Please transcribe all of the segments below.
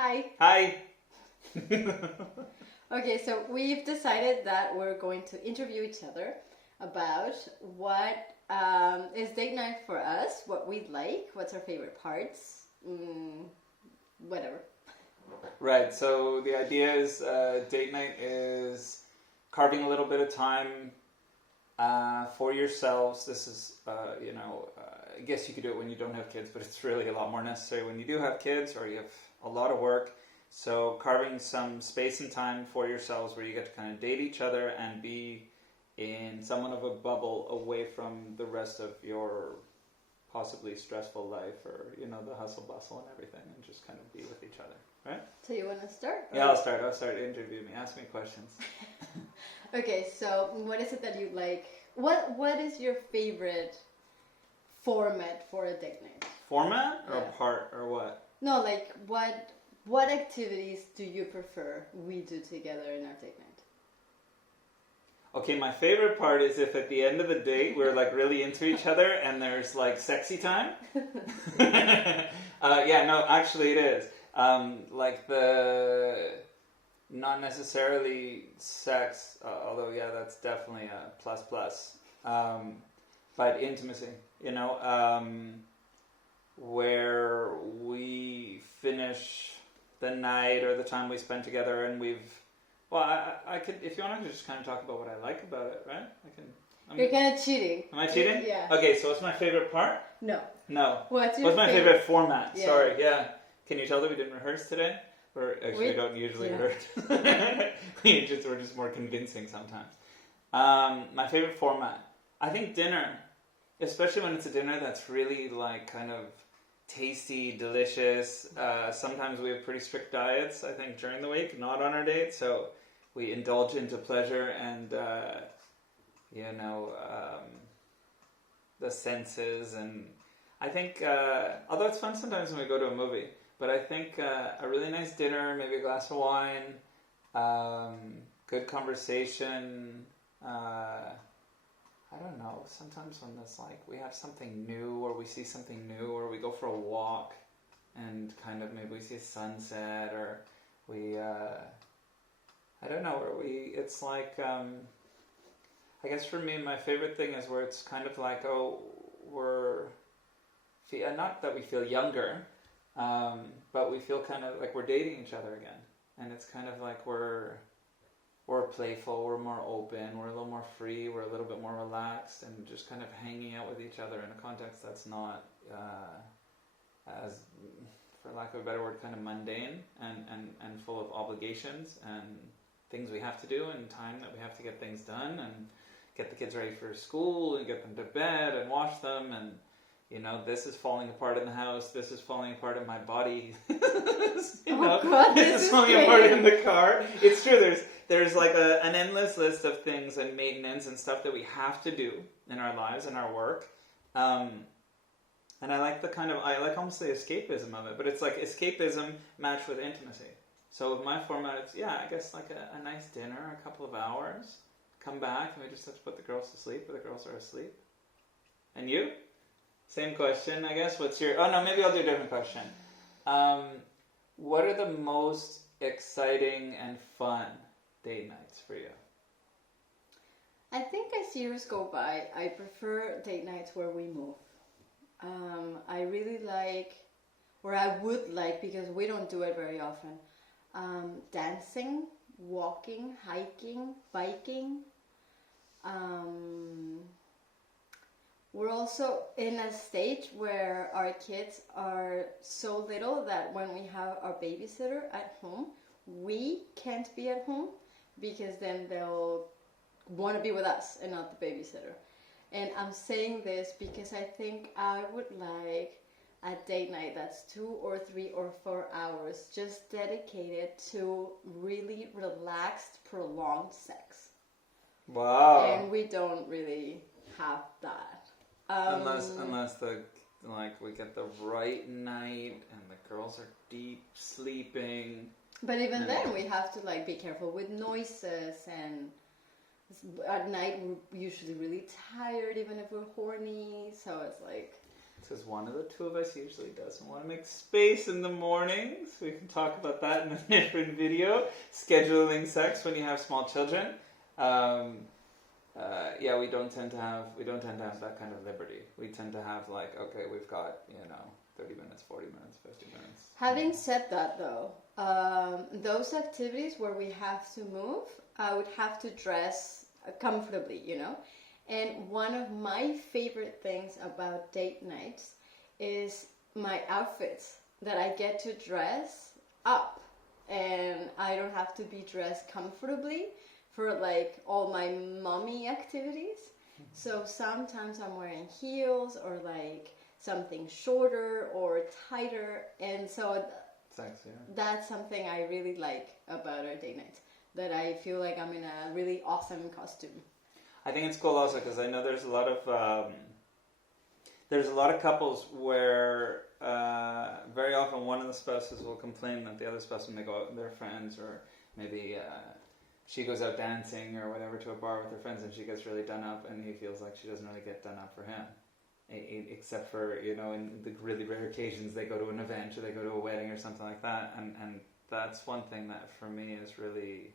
Hi. Hi. Okay, so we've decided that we're going to interview each other about what is date night for us, what we like, what's our favorite parts, whatever. Right, so the idea is date night is carving a little bit of time for yourselves. This is, I guess you could do it when you don't have kids, but it's really a lot more necessary when you do have kids or you have a lot of work. So carving some space and time for yourselves where you get to kind of date each other and be in somewhat of a bubble away from the rest of your possibly stressful life or, the hustle bustle and everything, and just kind of be with each other, right? So you want to start? Yeah, I'll start. Interview me. Ask me questions. Okay, so what is it that you like? What is your favorite format for a date night? Format or Yeah. part or what? No, like what activities do you prefer we do together in our date night? Okay, my favorite part is if at the end of the date we're like really into each other and there's like sexy time. Actually it is. Like the not necessarily sex, although yeah, that's definitely a plus. But intimacy, where we finish the night or the time we spend together and I could, if you want to just kind of talk about what I like about it, right? You're kind of cheating. Am I cheating? Yeah. Okay, so what's my favorite part? No. What's my favorite format? Yeah. Sorry, yeah. Can you tell that we didn't rehearse today? Or actually, we don't usually rehearse. We're just more convincing sometimes. My favorite format. I think dinner. Especially when it's a dinner that's really like kind of tasty, delicious. Sometimes we have pretty strict diets, I think, during the week, not on our date. So we indulge into pleasure and, the senses. And I think, although it's fun sometimes when we go to a movie, but I think a really nice dinner, maybe a glass of wine, good conversation, I don't know, sometimes when it's like we have something new or we see something new or we go for a walk and kind of maybe we see a sunset or we, I don't know, it's like, I guess for me my favorite thing is where it's kind of like, not that we feel younger, but we feel kind of like we're dating each other again. And it's kind of like we're playful, we're more open, we're a little more free, we're a little bit more relaxed, and just kind of hanging out with each other in a context that's not, as, for lack of a better word, kind of mundane and full of obligations and things we have to do and time that we have to get things done and get the kids ready for school and get them to bed and wash them and, this is falling apart in the house, this is falling apart in my body, God, this is falling apart in the car. It's true, there's like an endless list of things and maintenance and stuff that we have to do in our lives and our work. And I like almost the escapism of it, but it's like escapism matched with intimacy. So with my format, it's, I guess like a nice dinner, a couple of hours, come back, and we just have to put the girls to sleep, or the girls are asleep. And you? Same question, I guess. Maybe I'll do a different question. What are the most exciting and fun date nights for you? I think as years go by, I prefer date nights where we move. I really like, or I would like, because we don't do it very often, dancing, walking, hiking, biking. We're also in a stage where our kids are so little that when we have our babysitter at home, we can't be at home because then they'll want to be with us and not the babysitter. And I'm saying this because I think I would like a date night that's 2 or 3 or 4 hours just dedicated to really relaxed, prolonged sex. Wow. And we don't really have that. Unless we get the right night and the girls are deep sleeping. But even then we have to be careful with noises, and at night we're usually really tired even if we're horny, so it's like because one of the two of us usually doesn't want to make space in the mornings. We can talk about that in a different video. Scheduling sex when you have small children. Yeah, we don't tend to have that kind of liberty. We tend to have like, okay, we've got 30 minutes, 40 minutes, 50 minutes. Having said that, though, those activities where we have to move, I would have to dress comfortably, And one of my favorite things about date nights is my outfits, that I get to dress up and I don't have to be dressed comfortably for like all my mommy activities. So sometimes I'm wearing heels or like something shorter or tighter, and so that's something I really like about our date nights, that I feel like I'm in a really awesome costume. I think it's cool also because I know there's a lot of couples where very often one of the spouses will complain that the other spouse, when they go out with their friends, or maybe she goes out dancing or whatever to a bar with her friends and she gets really done up, and he feels like she doesn't really get done up for him. Except for, in the really rare occasions they go to an event or they go to a wedding or something like that. And that's one thing that for me is really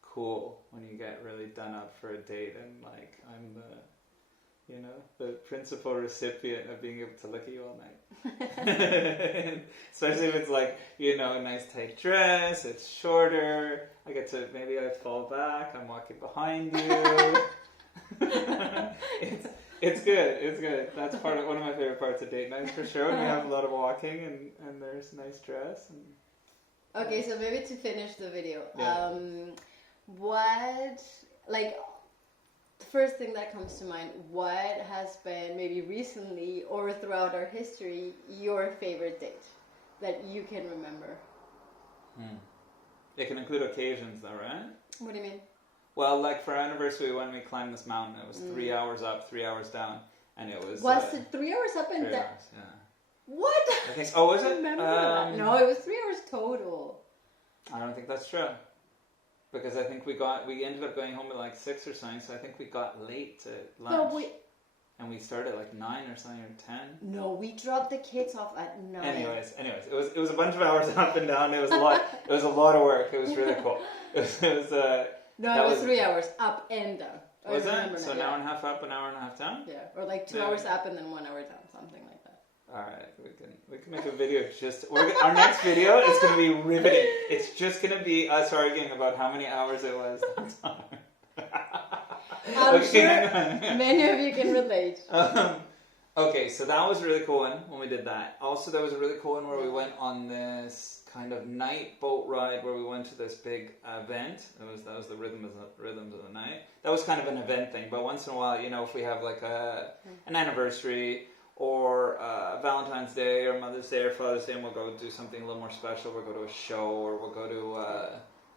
cool, when you get really done up for a date and like I'm the principal recipient of being able to look at you all night. Especially if it's like, a nice tight dress, it's shorter, I get to, maybe I fall back, I'm walking behind you. It's good. That's one of my favorite parts of date nights for sure, when you have a lot of walking and there's a nice dress. Okay, so maybe to finish the video, the first thing that comes to mind, what has been maybe recently or throughout our history your favorite date that you can remember? It can include occasions though, right? What do you mean? Well, like for our anniversary when we climbed this mountain, it was 3 hours up, 3 hours down, and it was... Was it 3 hours up and down? 3 hours, yeah. What? I think, oh, was it? Remember that? No, it was 3 hours total. I don't think that's true. Because I think we ended up going home at like 6 or something, so I think we got late to lunch. And we started at like 9 or something, or 10. No, we dropped the kids off at 9. Anyways, it was a bunch of hours up and down. It was a lot. It was a lot of work. It was really cool. It was 3 hours up and down. Was it? So an hour and a half up, an hour and a half down? Yeah, or like 2 hours up and then 1 hour down, something like that. All right, we can make a video our next video is going to be riveting. It's just going to be us arguing about how many hours it was. I'm sure many of you can relate. Okay, so that was a really cool one when we did that. Also, there was a really cool one where we went on this kind of night boat ride where we went to this big event. That was the rhythms of the night. That was kind of an event thing. But once in a while, if we have like an anniversary or Valentine's Day or Mother's Day or Father's Day, and we'll go do something a little more special. We'll go to a show, or we'll go to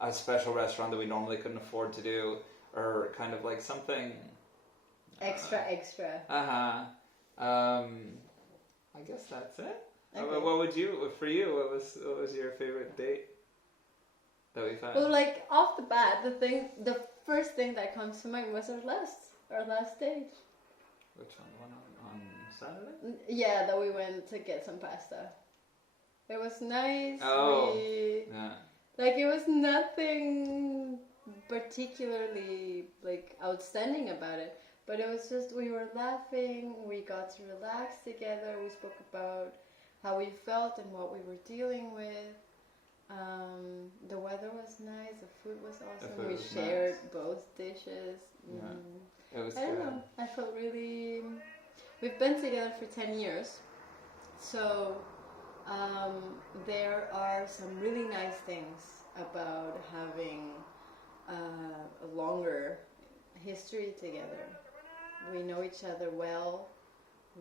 a special restaurant that we normally couldn't afford to do, or kind of like something extra. I guess that's it. Okay. What would you? For you, what was your favorite date that we've had? Well, like off the bat, the first thing that comes to mind was our last date. Which one? The one on Saturday? Yeah, that we went to get some pasta. It was nice. Oh, yeah. Like it was nothing particularly like outstanding about it, but it was just we were laughing, we got to relax together, we spoke about how we felt and what we were dealing with. The weather was nice, the food was awesome, we shared both dishes. Yeah. It was I don't know, I felt really... We've been together for 10 years, so there are some really nice things about having a longer history together. We know each other well.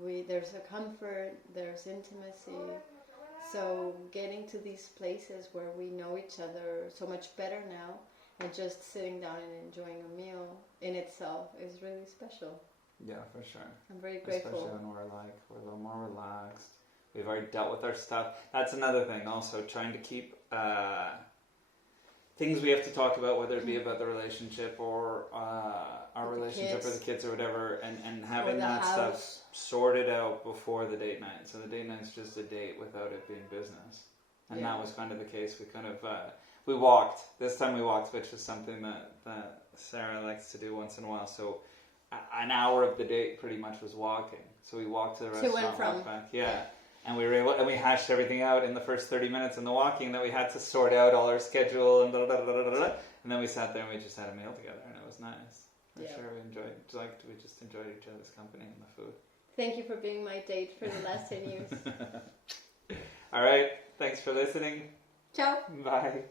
There's a comfort, there's intimacy. So getting to these places where we know each other so much better now, and just sitting down and enjoying a meal in itself is really special. Yeah, for sure. I'm very grateful. Especially when we're a little more relaxed. We've already dealt with our stuff. That's another thing also, trying to keep things we have to talk about, whether it be about the relationship or our relationship with the kids or whatever, and having that stuff sorted out before the date night. So the date night's just a date without it being business. And that was kind of the case. We kind of, we walked. This time we walked, which is something that Sarah likes to do once in a while. So an hour of the date pretty much was walking. So we walked to the restaurant, walked back. Yeah. And we were able, and we hashed everything out in the first 30 minutes in the walking, that we had to sort out all our schedule and blah, blah, blah, blah, blah. And then we sat there and we just had a meal together, and it was nice. For sure, we just enjoyed each other's company and the food. Thank you for being my date for the last 10 years. All right. Thanks for listening. Ciao. Bye.